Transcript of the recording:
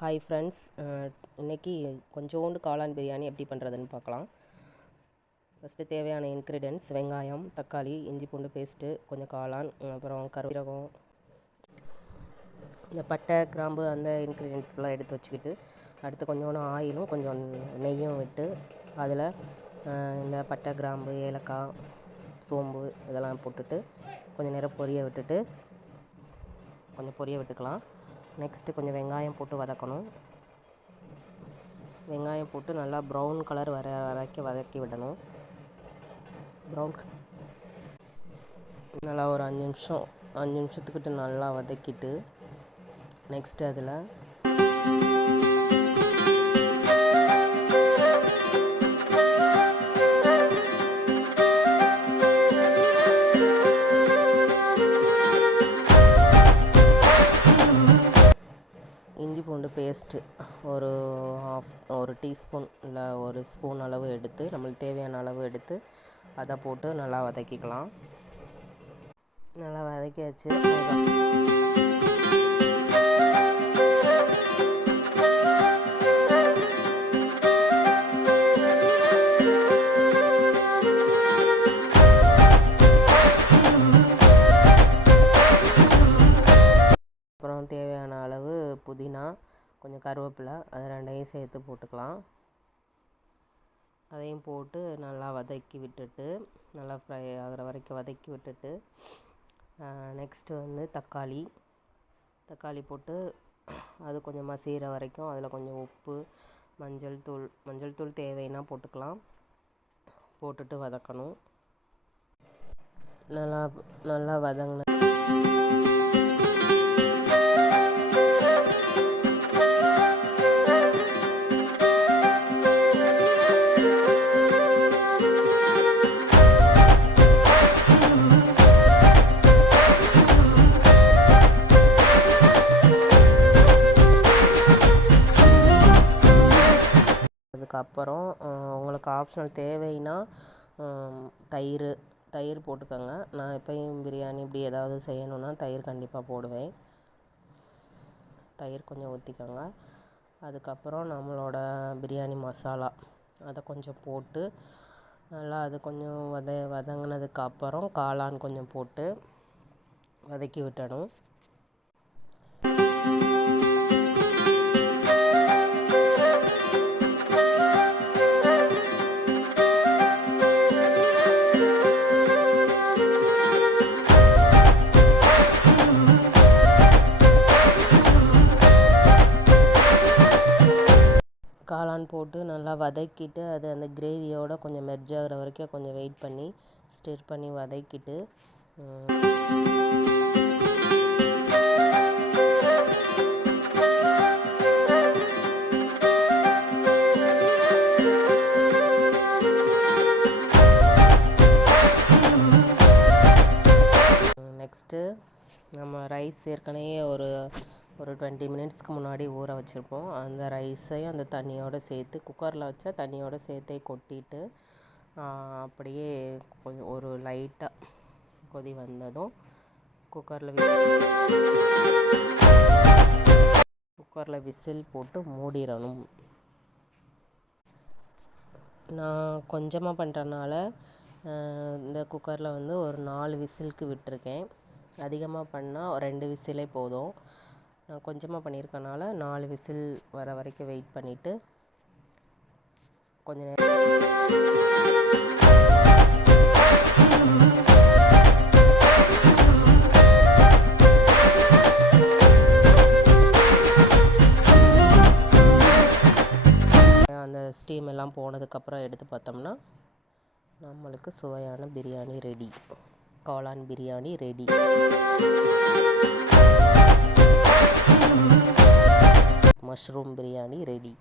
Hi friends, இன்றைக்கி கொஞ்சோண்டு காளான் பிரியாணி எப்படி பண்ணுறதுன்னு பார்க்கலாம். ஃபஸ்ட்டு தேவையான இன்க்ரீடியன்ட்ஸ்: வெங்காயம், தக்காளி, இஞ்சி பூண்டு பேஸ்ட்டு, கொஞ்சம் காளான், அப்புறம் கருவீரகம், இந்த பட்டை, கிராம்பு, அந்த இன்க்ரீடியன்ட்ஸ் ஃபுல்லாக எடுத்து வச்சுக்கிட்டு, அடுத்து கொஞ்சோண்டு ஆயிலும் கொஞ்சம் நெய்யும் விட்டு அதில் இந்த பட்டை, கிராம்பு, ஏலக்காய், சோம்பு இதெல்லாம் போட்டுட்டு கொஞ்சம் நேரம் பொரிய விட்டுக்கலாம். நெக்ஸ்ட்டு கொஞ்சம் வெங்காயம் போட்டு வதக்கணும். வெங்காயம் போட்டு நல்லா ப்ரௌன் கலர் வரைக்கும் வதக்கி விடணும். நல்லா ஒரு 5 நிமிஷத்துக்கிட்ட நல்லா வதக்கிட்டு, நெக்ஸ்ட்டு அதில் இஞ்சி பூண்டு பேஸ்ட்டு ஒரு டீஸ்பூன் இல்லை ஒரு ஸ்பூன் அளவு எடுத்து, நம்மளுக்கு தேவையான அளவு எடுத்து அதை போட்டு நல்லா வதக்கிக்கலாம். நல்லா வதக்கியாச்சு. அப்புறம் தேவையான அளவு புதினா, கொஞ்சம் கருவேப்பிலை, அது ரெண்டையும் சேர்த்து போட்டுக்கலாம். அதையும் போட்டு நல்லா வதக்கி விட்டுட்டு, நல்லா ஃப்ரை ஆகிற வரைக்கும் வதக்கி விட்டுட்டு, நெக்ஸ்ட்டு வந்து தக்காளி போட்டு அது கொஞ்சம் மசிகிற வரைக்கும் அதில் கொஞ்சம் உப்பு, மஞ்சள் தூள் தேவைன்னா போட்டுக்கலாம். போட்டுட்டு வதக்கணும். நல்லா வதங்கின அதுக்கப்புறம் உங்களுக்கு ஆப்ஷனல் தேவைன்னா தயிர் போட்டுக்கோங்க. நான் எப்பயும் பிரியாணி இப்படி ஏதாவது செய்யணுன்னா தயிர் கண்டிப்பாக போடுவேன். தயிர் கொஞ்சம் ஊற்றிக்கோங்க. அதுக்கப்புறம் நம்மளோட பிரியாணி மசாலா அதை கொஞ்சம் போட்டு நல்லா அது கொஞ்சம் வதங்கினதுக்கப்புறம் காளான் கொஞ்சம் போட்டு வதக்கி விட்டணும். காளான் போட்டு நல்லா வதக்கிட்டு, அது அந்த கிரேவியோடு கொஞ்சம் மெர்ஜ் ஆகிற வரைக்கும் கொஞ்சம் வெயிட் பண்ணி ஸ்டிர் பண்ணி வதக்கிட்டு, நெக்ஸ்ட்டு நம்ம ரைஸ் ஏற்கனவே ஒரு 20 மினிட்ஸ்க்கு முன்னாடி ஊற வச்சுருப்போம். அந்த ரைஸையும் அந்த தண்ணியோடு சேர்த்து, குக்கரில் வச்சா தண்ணியோடு சேர்த்தே கொட்டிட்டு, அப்படியே கொஞ்சம் ஒரு லைட்டாக கொதி வந்ததும் குக்கரில் விசில் போட்டு மூடிடணும். நான் கொஞ்சமாக பண்ணுறனால இந்த குக்கரில் வந்து ஒரு 4 விசிலுக்கு விட்டுருக்கேன். அதிகமாக பண்ணால் 2 விசிலே போதும். நான் கொஞ்சமாக பண்ணியிருக்கனால 4 விசில் வர வரைக்கும் வெயிட் பண்ணிவிட்டு கொஞ்ச நேரம் அந்த ஸ்டீம் எல்லாம் போனதுக்கப்புறம் எடுத்து பார்த்தோம்னா நம்மளுக்கு சுவையான பிரியாணி ரெடி. காளான் biryani ready. Mushroom biryani ready.